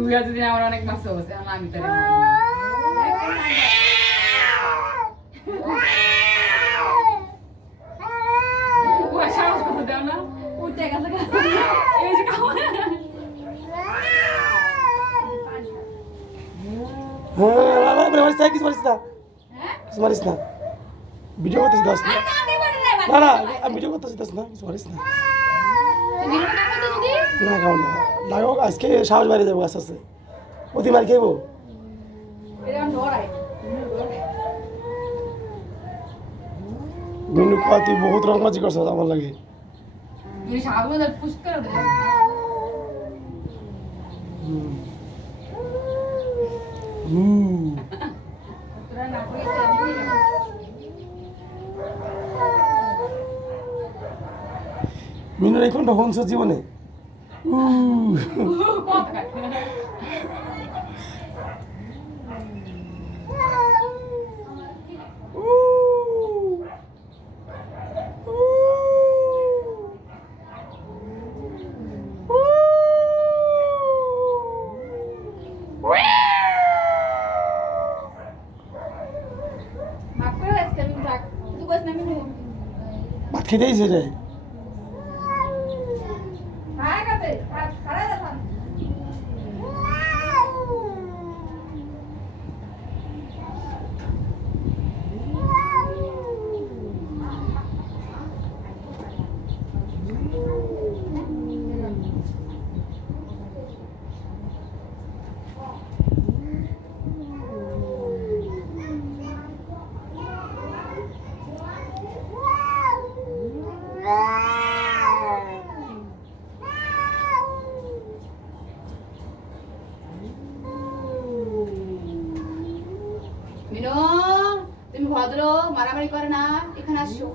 তুই এতদিন আমার অনেক মাছ হচ্ছে আমি তার সাহস কথা দেও না উঠে গেছে এই যে কিছু মারিস না ভিডিও করতেছি দোস্ত না না আমি ভিডিও করতেছি দোস্ত না কিছু মারিস না না খাও না লাগো আজকে সাহস বাইরে যাবো আস্তে আস্তে অতি মার খেয়েবো মিনু খা তুই বহুত রকমাজি করছ আমার লাগে মিনুর এই কোনটা হংস জীবনে ভাত খেতে আইছে রে মিনু তুমি ভদ্র মারামারি করে না এখানে আসো